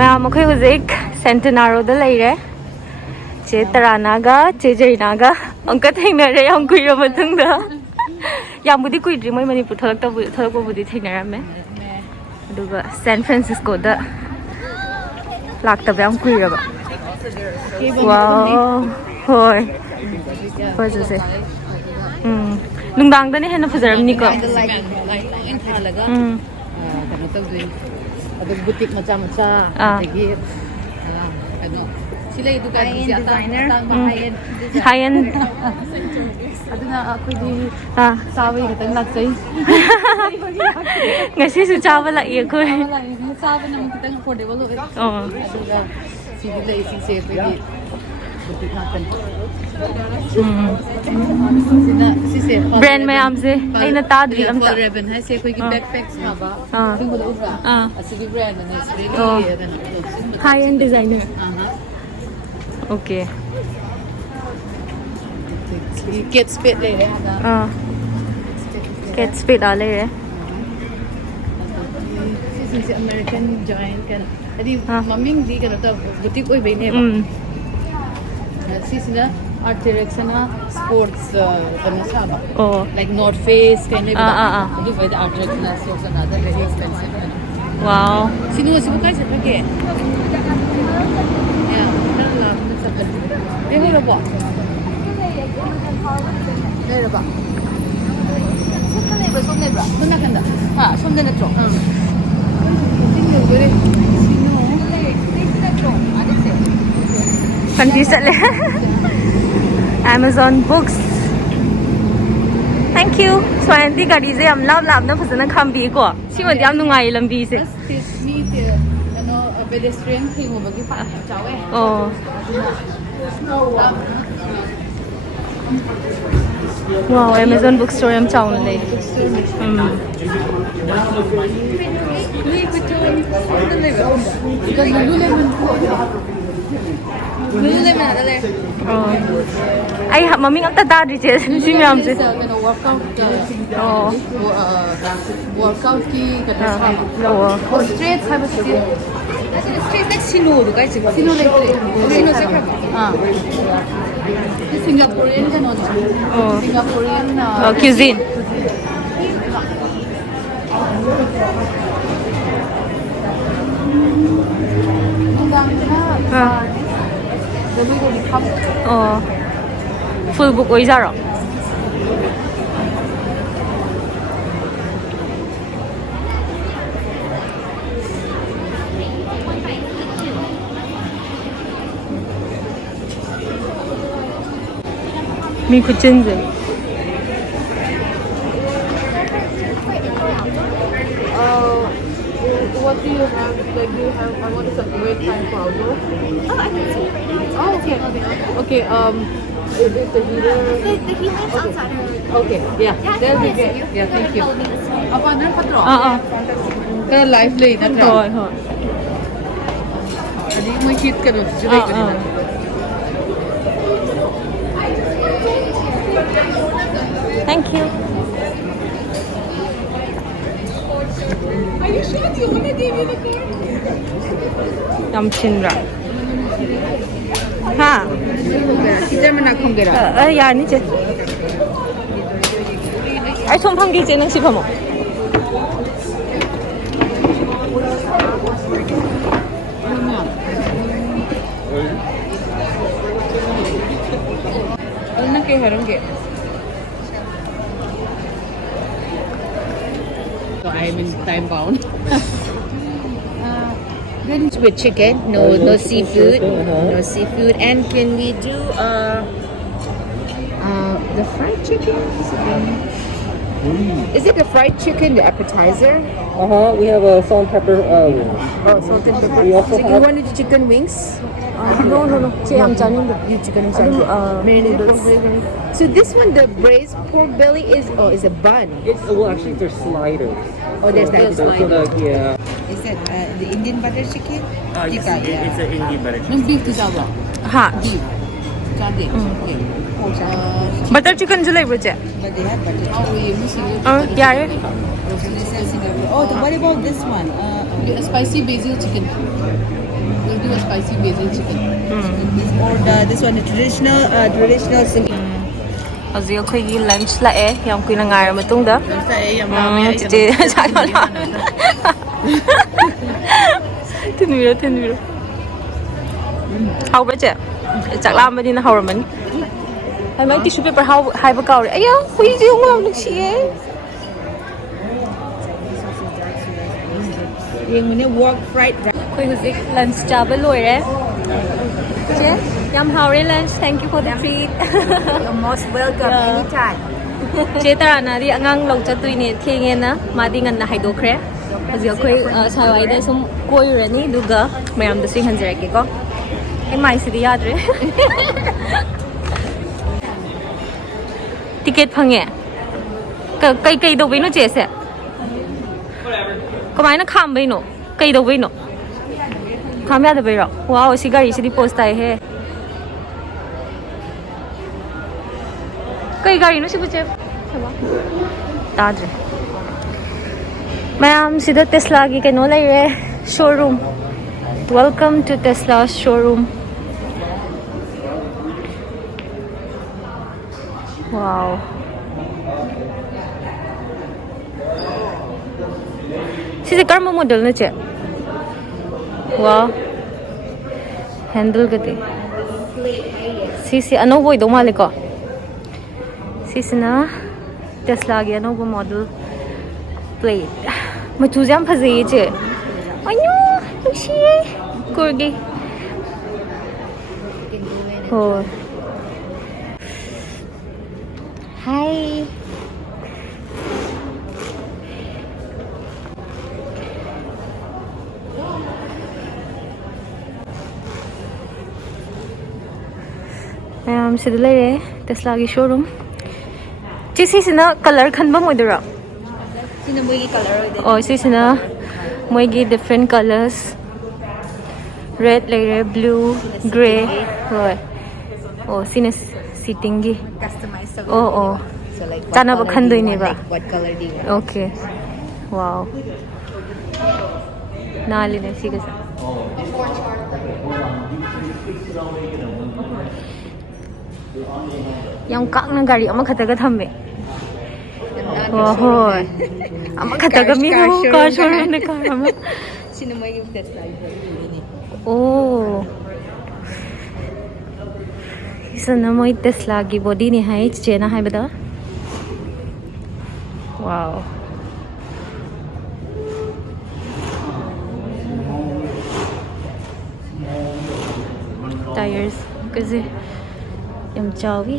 ꯃꯌꯥꯝ ꯑꯩꯈꯣꯏ ꯍꯧꯖꯤꯛ Santana Row ꯗ ꯂꯩꯔꯦ. ꯆꯦ ꯇꯔꯥꯅꯥꯒ ꯆꯦ ꯖꯩꯅꯥꯒ ꯑꯃꯨꯛꯀ ꯊꯦꯡꯅꯔꯦ ꯌꯥꯝ ꯀꯨꯏꯔꯕ ꯃꯇꯨꯡꯗ. ꯌꯥꯝꯕꯨꯗꯤ ꯀꯨꯏꯗ꯭ꯔꯤ ꯃꯣꯏ ꯃꯅꯤꯄꯨꯔ ꯊꯣꯛꯂꯛꯄꯕꯨꯗꯤ ꯊꯦꯡꯅꯔꯝꯃꯦ. ꯑꯗꯨꯒ ꯁꯦꯟ ꯐ꯭ꯔꯥꯟꯁꯤꯁꯀꯣꯗ ꯂꯥꯛꯇꯕ ꯌꯥꯝ ꯀꯨꯏꯔꯕ. ꯋꯥꯎ ꯍꯣꯏ ꯐꯖꯁꯦ. ꯅꯨꯡꯗꯥꯡꯗꯅ ꯍꯦꯟꯅ ꯐꯖꯔꯝꯅꯤꯀꯣ. ꯀꯩꯅꯣ ꯇꯧꯗꯣꯏꯅꯤ. ꯑꯗꯨ ꯕꯨꯇꯤꯛ ꯃꯆꯥ ꯃꯆꯥ ꯑꯗꯒꯤ ꯀꯩꯅꯣ ꯁꯤ ꯂꯩ ꯗꯨꯀꯥꯟꯁꯤ ꯑꯇꯥꯡꯕ ꯍꯥꯏ-ꯑꯦꯟ ꯑꯗꯨꯅ ꯑꯩꯈꯣꯏꯗꯤ ꯆꯥꯕꯒꯤ ꯈꯛꯇꯪ ꯂꯥꯛꯆꯩ. ꯉꯁꯤꯁꯨ ꯆꯥꯕ ꯂꯥꯛꯏ ꯑꯩꯈꯣꯏ. ꯆꯥꯕꯅ ꯑꯃꯨꯛ ꯈꯤꯇꯪ ꯑꯐꯣꯔꯗꯦꯕꯜ ꯑꯣꯏ. ꯑꯗꯨꯒ ꯁꯤꯗꯤ ꯂꯩꯁꯤꯡꯁꯦ ꯑꯩꯈꯣꯏꯒꯤ ꯕꯨꯇꯤꯛ ꯉꯥꯛꯇꯅꯤ. ꯁꯤꯁꯦ ꯕ꯭ꯔꯦꯟ ꯃꯌꯥꯝꯁꯦ ꯑꯩꯅ ꯇꯥꯗ꯭ꯔꯤ ꯑꯝꯇ. ꯔꯦꯕꯟ ꯍꯥꯏꯁꯦ ꯑꯩꯈꯣꯏꯒꯤ ꯕꯦꯛ ꯄꯦꯛ ꯁꯥꯕ ꯁꯤꯒꯨꯝꯕꯗ ꯎꯕ꯭ꯔꯥ? ꯑꯁꯤꯒꯤ ꯕ꯭ꯔꯦꯟꯗꯅꯦ ꯍꯥꯏ-ꯑꯦꯟ ꯗꯤꯖꯥꯏꯅꯔ. ꯑꯣꯀꯦ. ꯀꯦꯠ ꯁ꯭ꯄꯦꯠ ꯂꯩꯔꯦ. ꯀꯦꯠ ꯁ꯭ꯄꯦꯠ ꯂꯩꯔꯦ. ꯁꯤꯁꯤꯡꯁꯦ ꯑꯃꯦꯔꯤꯀꯟ ꯖꯥꯏꯟ ꯀꯩꯅꯣ ꯍꯥꯏꯗꯤ ꯃꯃꯤꯡꯗꯤ ꯀꯩꯅꯣ ꯇꯧꯕ ꯕꯨꯇꯤꯛ ꯑꯣꯏꯕꯩꯅꯦꯕ. ꯁꯤꯁꯤꯅ ꯑꯥꯔꯇꯦꯔꯦꯛꯁꯅ ꯁ꯭ꯄꯣꯔꯠꯁ ꯀꯩꯅꯣ ꯁꯥꯕ. ꯂꯥꯏꯛ ꯅꯣꯔꯠ ꯐꯦꯁ ꯀꯩꯅꯣ ꯂꯩꯕꯗꯣ. ꯑꯗꯨꯒꯩꯗ ꯑꯥꯔꯇꯦꯔꯦꯛꯁꯅ ꯁꯣꯁ ꯑꯅꯥꯗꯔ ꯚꯦꯔꯤ ꯑꯦꯛꯁꯄꯦꯟꯁꯤꯚ. ꯋꯥꯎ. ꯁꯤꯅꯨꯁꯤꯕꯨ ꯀꯥꯏ ꯆꯠꯈ꯭ꯔꯒꯦ? ꯈꯔ ꯂꯥꯞꯅ ꯆꯠꯄꯅꯤ. ꯂꯩꯍꯧꯔꯕꯣ? ꯂꯩꯔꯕ? ꯁꯣꯝꯗ ꯂꯩꯕ꯭ꯔꯥ ꯁꯣꯝ ꯂꯩꯕ꯭ꯔꯥ? ꯁꯣꯝ ꯅꯥꯀꯟꯗ. ꯁꯣꯝꯗ ꯅꯠꯇ꯭ꯔꯣ? ꯀꯟꯐ꯭ꯌꯨꯁ ꯆꯠꯂꯦ. Amazon books. Thank you. ꯁ꯭ꯋꯥꯏꯟꯇꯤ ꯒꯥꯔꯤꯁꯦ ꯌꯥꯝ ꯂꯥꯞꯅ ꯐꯖꯅ ꯈꯥꯝꯕꯤꯀꯣ. ꯁꯤꯃꯗꯤ ꯌꯥꯝ ꯅꯨꯡꯉꯥꯏꯌꯦ ꯂꯝꯕꯤꯁꯦ. ꯃꯤ ꯀꯩꯅꯣ ꯄꯦꯗꯦꯁꯇ꯭ꯔꯤꯌꯟ ꯊꯦꯡꯉꯨꯕꯒꯤ ꯄꯥꯛ ꯆꯥꯎꯋꯦ. ꯋꯥꯎ Amazon book store ꯌꯥꯝ ꯆꯥꯎꯅ ꯂꯩ. ꯑꯩ ꯃꯃꯤꯡ ꯑꯝꯇ ꯇꯥꯗ꯭ꯔꯤꯁꯦ ꯁꯤ ꯃꯌꯥꯝꯁꯦ. ꯋꯥꯔꯛꯑꯥꯎꯠꯀꯤ ꯀꯩꯅꯣ ꯁꯥꯕ. ꯁ꯭ꯇ꯭ꯔꯦꯠ ꯍꯥꯏꯕꯁꯤꯗꯤ ꯁ꯭ꯇ꯭ꯔꯦꯠ ꯁꯤꯅꯣꯗꯨ ꯀꯥꯏ ꯆꯠꯈ꯭ꯔꯦ? ꯁꯤꯅꯣ ꯂꯩꯇ꯭ꯔꯦ. ꯁꯤꯅꯣ ꯆꯠꯈ꯭ꯔꯕ? ꯁꯤꯡꯒꯥꯄꯨꯔꯤꯌꯟ ꯀꯩꯅꯣꯅꯦ. ꯁꯤꯡꯒꯥꯄꯨꯔꯤꯌꯟ cuisine. Full book ꯑꯣꯏꯖꯥꯔꯣ? 미 구친즈. What do you have? Like, do you have? I want some wait time for outdoor. Oh, I can see it right now. It's on the table there. Okay. Is the heater? The heater's outside already. Okay. Yeah. That'll be good. Yeah. Thank you. Apa nan patro? Ka live lay na tra. Hoy hoy. Adi mo hit ka no. Jilay ko na. Thank you. Are you sure you want to give me the card? 얌친라. 하. Kita mana konggera? 야니 제. 아이 손판기 쟤는 씹어 먹. Ano kay harong ge? So I'm in time bound. With chicken, no seafood, no seafood. And can we do the fried chicken? Is it the fried chicken, the appetizer? We have a salt and pepper wings. Oh, salt and pepper. We also So you wanted the chicken wings? No. 쟤안 짜는데. You chicken wings. Marinated. So this one, the braised pork belly is a bun. It's actually they're sliders. Oh, there's that So yeah. Is that the Indian butter chicken? Yes, it's an Indian butter chicken. Nung beef to jawa. 하. Beef. Kade. Okay. 버터 치킨 줄래 이거지? But they have butter. Oh, we missing it. 야래. Oh, what about this one? Spicy basil chicken. We'll do a spicy basil chicken. Or this one, the traditional Singapore. Hꯧꯖꯤꯛ ꯑꯩꯈꯣꯏꯒꯤ lunch ꯂꯥꯛꯑꯦ ꯌꯥꯝ ꯀꯨꯏꯅ ꯉꯥꯏꯔ ꯃꯇꯨꯡꯗ ꯆꯤꯆꯦ ꯆꯥꯛ ꯊꯤꯟꯕꯤꯔꯣ ꯊꯤꯟꯕꯤꯔꯣ ꯍꯥꯎꯕ꯭ꯔꯥ ꯆꯦ ꯆꯥꯛ ꯂꯥꯝꯕꯅꯤꯅ ꯍꯥꯎꯔꯝꯃꯅꯤ ꯃꯥꯏ ꯇꯤꯁꯨ ꯄꯦꯄꯔ ꯍꯥꯏꯕ ꯀꯥꯎꯔꯦ ꯑꯩꯌꯥ ꯍꯨꯏꯁꯦ ꯌꯥꯝ ꯅꯨꯡꯁꯤꯌꯦ Yung work fried rice. ꯑꯩꯈꯣꯏ ꯍꯧꯖꯤꯛ ꯂꯟꯆ ꯆꯥꯕ ꯂꯣꯏꯔꯦ ꯆꯦ ꯌꯥꯝ ꯍꯥꯎꯔꯦ ꯂꯟꯆ ꯊꯦꯡꯛ ꯌꯨ ꯐꯣꯔ ꯗ treat You're most welcome anytime. ꯆꯦ ꯇꯔꯥꯅꯥꯗꯤ ꯑꯉꯥꯡ ꯂꯧ ꯆꯠꯇꯣꯏꯅꯦ ꯊꯦꯡꯉꯦꯅ ꯃꯥꯗꯤ ꯉꯟꯅ ꯍꯥꯏꯗꯣꯛꯈ꯭ꯔꯦ ꯍꯧꯖꯤꯛ ꯑꯩꯈꯣꯏ ꯁꯥꯏꯋꯥꯏꯗ ꯁꯨꯝ ꯀꯣꯏꯔꯨꯔꯅꯤ ꯑꯗꯨꯒ ꯃꯌꯥꯝꯗꯁꯨ ꯌꯦꯡꯍꯟꯖꯔꯛꯀꯦꯀꯣ ꯑꯩ ꯃꯥꯏꯁꯤꯗꯤ ꯌꯥꯗ꯭ꯔꯦ ꯇꯤꯀꯦꯠ ꯐꯪꯉꯦ ꯀꯩ ꯇꯧꯕꯩꯅꯣ ꯆꯦꯁꯦ ꯀꯃꯥꯏꯅ ꯈꯥꯝꯕꯩꯅꯣ ꯀꯩꯗꯧꯕꯩꯅꯣ ꯈꯥꯝ ꯌꯥꯗꯕꯩꯔꯣ ꯋꯥꯎ ꯁꯤ ꯒꯥꯔꯤꯁꯤꯗꯤ ꯄꯣꯁ ꯇꯥꯏꯍꯦ ꯀꯩ ꯒꯥꯔꯤꯅꯣ ꯁꯤꯕꯨ ꯆꯦ ꯇꯥꯗ꯭ꯔꯦ ꯃꯌꯥꯝ ꯁꯤꯗ ꯇꯦꯁꯂꯥꯒꯤ ꯀꯩꯅꯣ ꯂꯩꯔꯦ showroom welcome to Tesla showroom wow 시세 깔면 모델네 제. 와. 핸들 그대. 시시 anouba 이도 말이거. 시시나 테슬라기 anouba 모델 plate. मचूज़ याम फज़े चे. अयो खुशी. कोर्गी. हो. हाय. मैम सिद लेरे टेस्ला की शोरूम चिसिना कलर खनबा मोइदरा Sino mo yung color of और सिसिना मोइगी डिफरेंट कलर्स रेड लेरे ब्लू ग्रे होय ओ सिने सीटिंग की customized so ओ ओ so like Tana ba what color khandoy do you ni want, ba? like what color do you want? Okay wow नालिने सिगसा yang kakna gari ama khataga thambe hoy ama khataga mi ho car showroom ne car ama Sino mo yung Tesla? oh isana moi Tesla gi body ni hai chena hai bada wow tires kaze yam chawi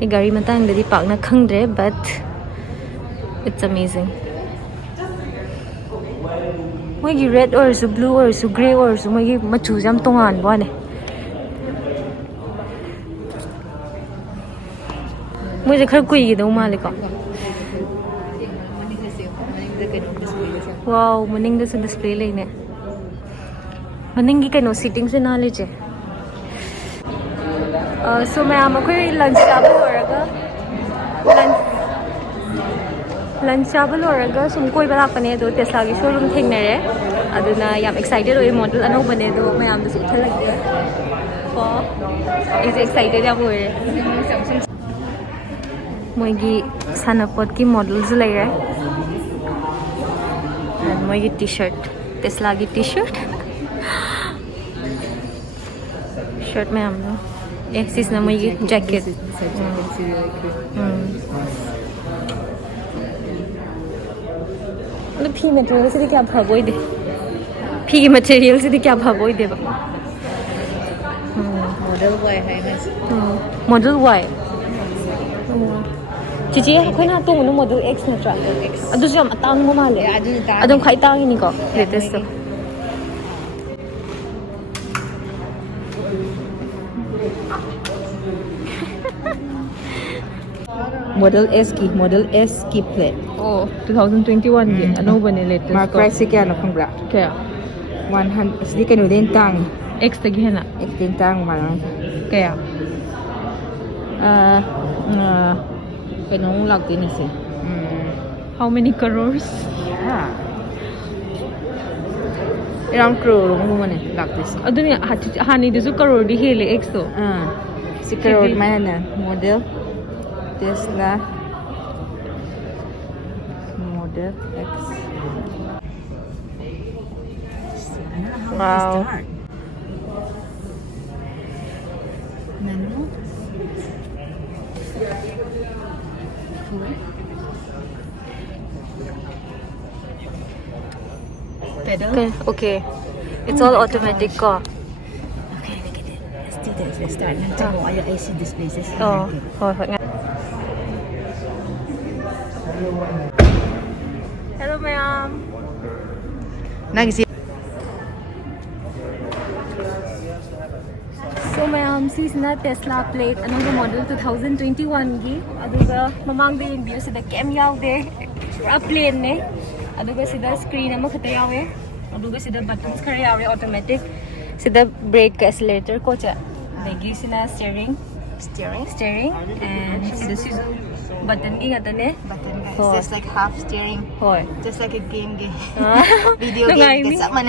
ये गाड़ी Matang ददी पाकना खंगद्रे but it's amazing मोगी red और सु blue और सु grey और सु मोगी मचू जाम तोंगान बाने मुझे खर कुई गिदौ माले को वाओ मनिंग दस डिस्प्ले लेने मनिंग की कनो सीटिंग से ना लेजे so मैम अखोई लंच चाबल होरगा लंच चाबल होरगा सुम कोई बला पने दो टेस्ला की शोरूम थेंगनरे अदुना याम एक्साइटेड होय मॉडल अनो बने दो मैम दस उठल लगे को इज एक्साइटेड या होय मोगी सानापॉट की मॉडल्स ले रहे एंड मोगी टी-शर्ट टेस्ला की टी-शर्ट शर्ट में हम लोग एक्सिस ना मोगी जैकेट मतलब फी मटेरियल से क्या भागोई दे फी की मटेरियल से क्या भागोई दे बा Model Y hai mas. Model Y चिची अखोई ना तो मॉडल एक्स नत्रा अदुसु याम अतांग म माले अदुम खाई तांगिनी को लेटेस्ट तो Model S की plate. oh 2021 के अनोबा ने latest Mark price kya na kung bra? क्या 100. Sige kanu din tang. X तक है ना Din tang marang. क्या Kanong lag din si. how many crores Yeah. Around crore money like this. aduni hani disu crore di hele x to 6 crore man model Tesla Model X. wow Pedal. okay it's all automatic ka Okay, look at it. Let's do this. Let's start. I see this place. oh hoi nga hello ma'am Nagisi. so ma'am sisna Tesla plate another model 2021 gi aduga mamang de view sida cam yaude pura plain ne aduga sida screen ama khata yawe aduga sida buttons khara yawe automatic sida brake accelerator ko cha degi sina steering and this is button gi ngata ne Button guys. Oh. Just like half steering. hoi Just like a game. Video Lungai game. ni. Gets up man.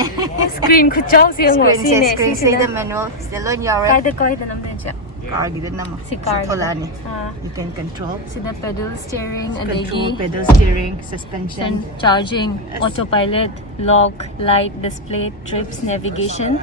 screen khu chau si ngo si ne Screen say the manual. Still on your kai da nam de cha car dito na mo. si car Wala ni. ah You can control. sida pedal steering Control, adegi pedal steering, suspension. charging, autopilot, lock, light, display, trips, navigation,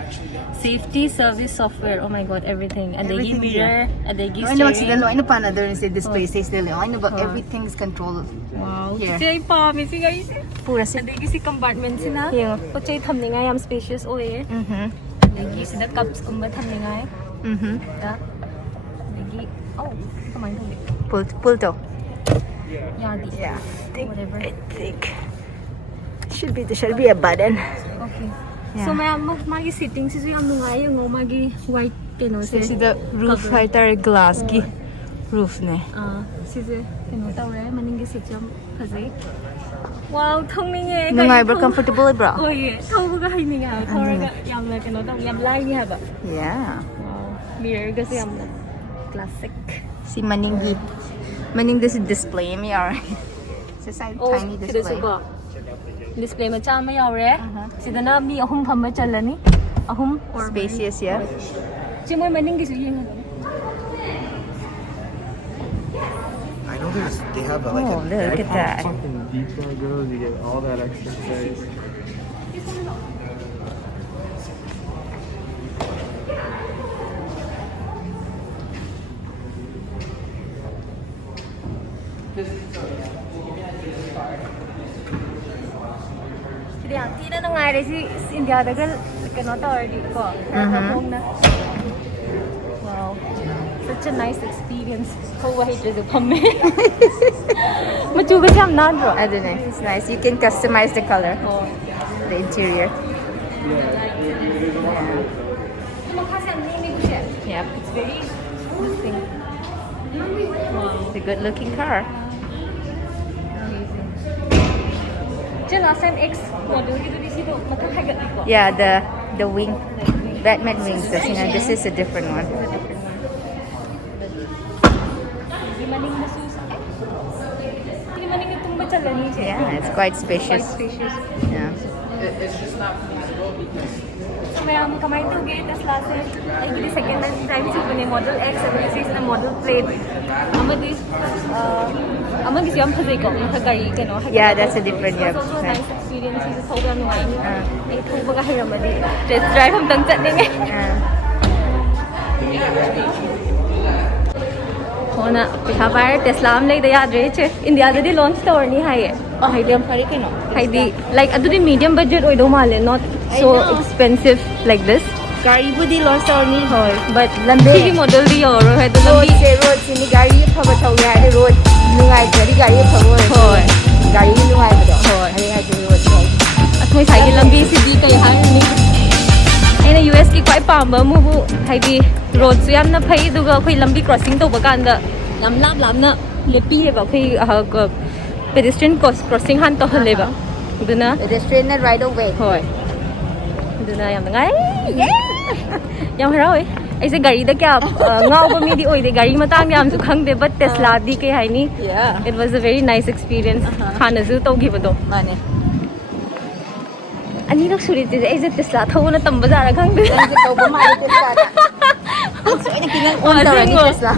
safety, service, software. Oh my god, everything. And they give Everything mirror, and they give I know what's the steering. I know another and say display says the I know but everything's controlled. Wow. Here. Say pa, missing guys. Pura And they give si compartment sina. Yeah. Pochay thamni nga yam spacious oye. Mhm. They give si the cups kumba thamni nga. Mhm. Da. They give oh, come on, come Pull to. Yeah, the Yeah. whatever. I think there should be a button. Okay. Yeah. So magi settings is yam nungai yung magi white keno So se. see the roof Cover. right there glass ki roof ne. Sise keno tawre maningi sit jam phazai. Wow, thongninge. Nungai comfortable bro. Oh yeah, thawga haininga. Thawra yamla keno taw yam lai ni haba. Yeah. Wow. Mirror ga se yamna classic. See maning this is display me alright. It's a side Oh, tiny display. Display ma cha ma yaure. Sidana mi ahum phamba chalani. Ahum or Spacious, yeah. Chimoy maningi su yeng. I know they have like Oh, an look at that. Fucking detail girls, you get all that extra space. Kaya tina na nga rin si India dagal kano tawari ko. Na. Wow. Such a nice experience. Kowa hit the pamme. Machuga jam na dro. I don't know. It's nice. You can customize the color, Oh. the interior. Yep. It's very interesting. It's a good looking car. Just last time X model gitu di situ makan hagat iko. Yeah, the wing. Batman wings. You know, this is a different one. Di maning masus. Di maning itong bacalani siya. Yeah, it's quite Quite spacious. spacious. Yeah. Kaya kamay to gate as last time. Ay gili second time si punya model X and this is a model plate. Ama gisi am phazai ko makagari kano. Yeah, that's a different, yeah. Also nice experience is so gan ngai ni. Ay thu baga hiramadi. Test drive hum tang chat ninge. Hona piha bayar Tesla am lai da yaad rahe che. India da di launch tower ni hai. Oh, hi, I'm sorry, no. Hai di like adudi medium budget oi do male not so expensive like this. Gari budi launch tower ni hoy. But lambi model di aur hai to Road lambi se road sini gari phaba thau ya de road nungai gari phaba Hoy. gari nungai ba Hoy. Ari ha de road hoy. athoi sai lambi si di kai har ni aina US ki kwai pamba mu bu hai di road su yam na phai duga khoi lambi crossing to ba kan da lam lam na lepi le ba khoi pedestrian crossing han to hale ba duna Pedestrian na right away. hoy duna yam ngai yam harau ai se gari da kya ngau ba mi di oi de gari matang yam su khang de but Tesla di kai hai ni Yeah. it was a very nice experience khana zu to gi ba do Mane. ꯑꯅꯤꯔꯛ ꯁꯨꯔꯦ ꯆꯦꯁꯦ ꯑꯩꯁꯦ Tesla ꯊꯧꯕꯅ ꯇꯝꯕꯖꯥꯔ ꯈꯪꯗꯦ. ꯅꯪꯁꯦ ꯇꯧꯕ ꯃꯥꯜꯂꯦ ꯇꯦꯁꯂꯥꯗ. ꯅꯪ ꯁꯣꯏꯗꯅ ꯅꯪ ꯑꯣꯟ ꯇꯧꯔꯅꯤ Tesla.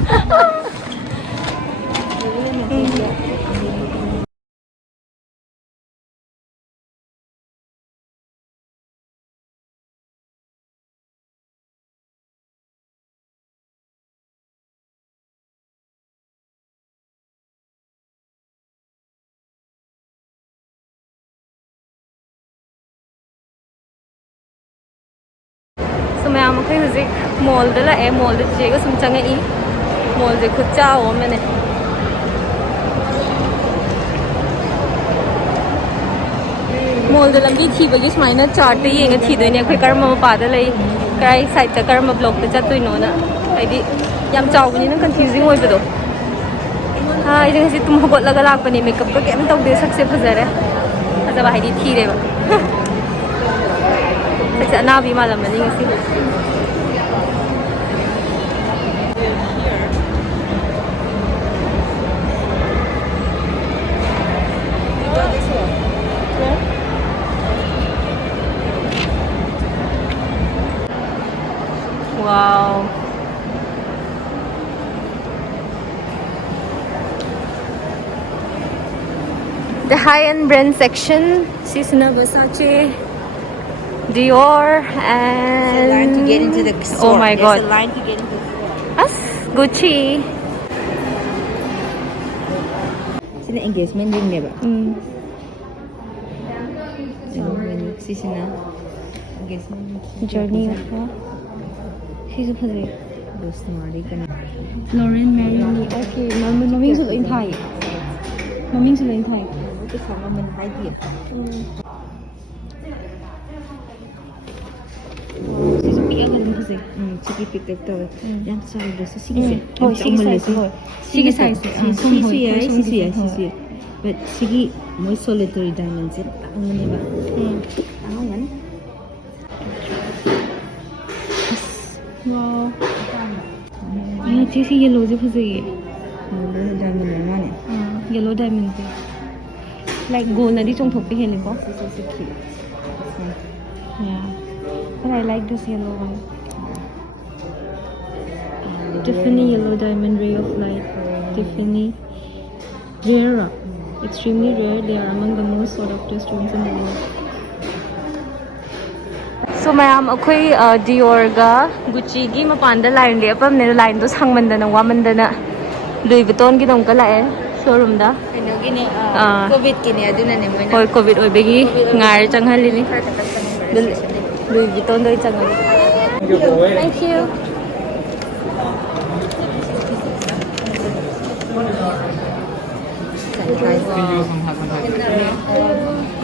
So mayam akhoi hujik mall da lae mall da che ga sum changai mall je khut chao mane mall da lambi thi bagi smaina chart te yenga thi doi ne akhoi karma ma pa da lai kai side ta karma block ta chat toi no na aidi yam chao bani na confusing oi bado ha ai jeng si tum hogot laga lak pani makeup ka kem tau de sak se phajare phajaba haidi thi re ba It's anouba malam ni ngasi. Wow. The high-end brand section, Santana Versace, Dior, and Line to get into the store. Oh my God. There's a line to get into the store. Us Gucci. Sina engagement ring neba. Sina engagement Journey of She's a positive. those mari kana. Lauren Mary. Okay, mommy is in Thai. Mommy is in Thai. Cái phòng mà mình hay điểm. She's a big other positive. Sige pick up tawag. Yan sa dress sige. Oh, sige size. Sige size. Sige. But sige mo solitary diamonds it. Ang ano ba? Ang yan. Wow. Yeah, this is yellow. This is Diamond na yan. yellow diamond. Like gold na di chong thok pe hen ko. So cute. Yeah. But I like this yellow one. Tiffany yellow diamond ray of light. Tiffany. Rare. Extremely rare. They are among the most sought after stones in the world. So mayam akhoi Dior ga Gucci gi mapanda line le apam ne line to sangmandana wamandana Louis Vuitton gi dong ka lae showroom da Ano gini COVID kini aduna ne mo na. hoi covid oi begi ngar changhali ni Louis Vuitton doi changhali. Thank you.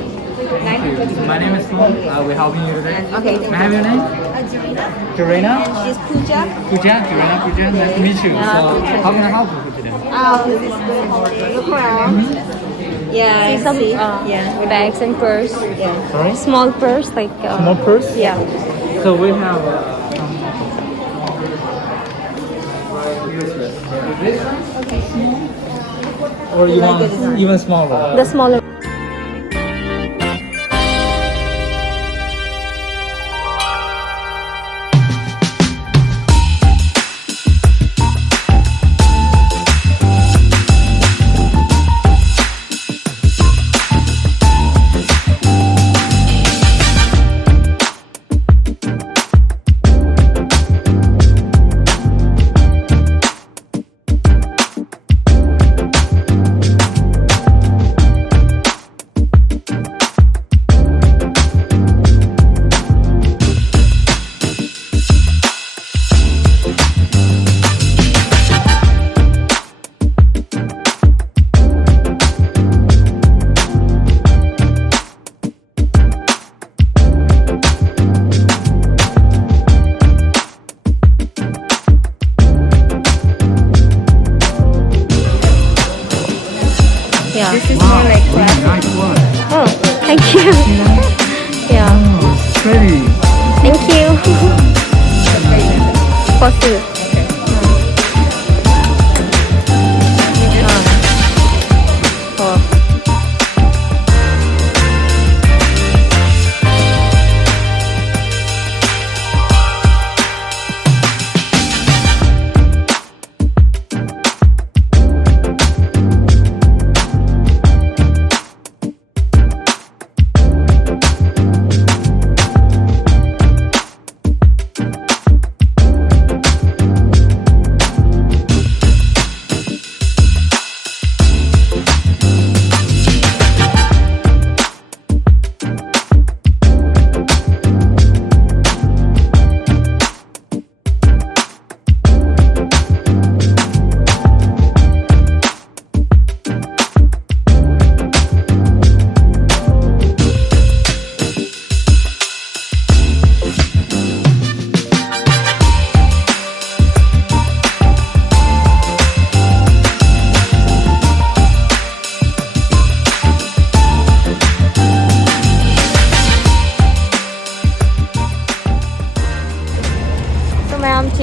My name is Tom. We're helping you today. Okay. May I have your name? Jorena? She's Pooja. Pooja? Jorena Pooja? Nice to meet you. So, how can I help you today? This is good. Look around. Yeah, See some yeah. bags and purse. Yeah. Sorry? Small purse like Small purse? yeah. So we have this or you want even smaller? The smaller. Yeah. This is more like classic. Nice one. Oh, thank you. Yeah. Pretty. Thank you. Fossil. Oh.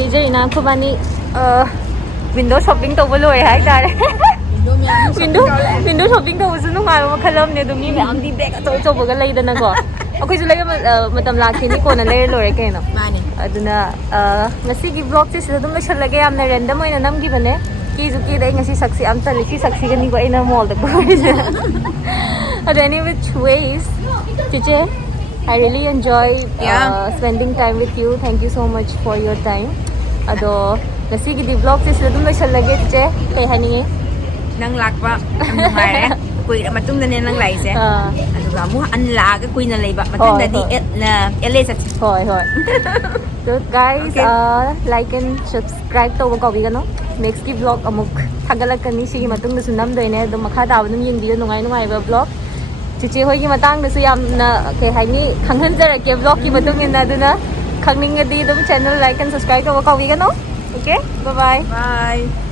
ꯆꯦꯖꯩꯅ ꯈꯨꯕꯥꯅꯤ window shopping ꯇꯧꯕ ꯂꯣꯏꯔꯦ ꯍꯥꯏꯇꯥꯔꯦ window shopping ꯇꯧꯕꯁꯨ ꯅꯨꯡꯉꯥꯏꯕ ꯃꯈꯜ ꯑꯃꯅꯦ ꯑꯗꯨꯝ ꯃꯤ ꯃꯌꯥꯝꯗꯤ ꯕꯦग ꯑꯆꯧ ꯑꯆꯧꯕꯒ ꯂꯩꯗꯅꯀꯣ ꯑꯩꯈꯣꯏꯁꯨ ꯂꯩꯕ ꯃꯇꯝ ꯂꯥꯛꯈꯤꯅꯤ ꯀꯣꯟꯅ ꯂꯩꯔ ꯂꯣꯏꯔꯦ ꯀꯩꯅꯣ Mani. ꯑꯗꯨꯅ ꯉꯁꯤꯒꯤ ꯕ꯭ꯂꯣꯒꯁꯦ ꯁꯤꯗ ꯑꯗꯨꯝ ꯂꯣꯏꯁꯜꯂꯒꯦ ꯌꯥꯝꯅ ꯔꯦꯟꯗꯝ ꯑꯣꯏꯅ ꯅꯝꯈꯤꯕꯅꯦ ꯀꯤꯁꯨ ꯀꯤꯗ ꯑꯩ ꯉꯁꯤ ꯁꯛꯁꯤ ꯌꯥꯝ ꯇꯜꯂꯤ ꯁꯤ ꯁꯛꯁꯤꯒꯅꯤꯀꯣ ꯑꯩꯅ ꯃꯣꯜꯗ ꯀꯣꯏꯔꯤꯁꯦ ꯑꯗꯣ any which ways Chiche, I really enjoy spending time with you. Thank you so much for your time. Ado ngasigidi vlog sisi adum loisalage Chiche kay haningi nang lakpa ang nungare kuy matungda ne nang laise aduga mu an laga kuy na laiba matungda di na elesa hoi hoi so guys like and subscribe to ko bi gano next ki vlog amuk thagalakani sigi matungda su namdoine adum makha da adum yindi nungai nungai ba vlog Chiche hoi ki matang da su yamna kay haini khanghanjarake vlog ki matungina aduna khangning adi adum channel like and subscribe to ko bi gano okay bye bye bye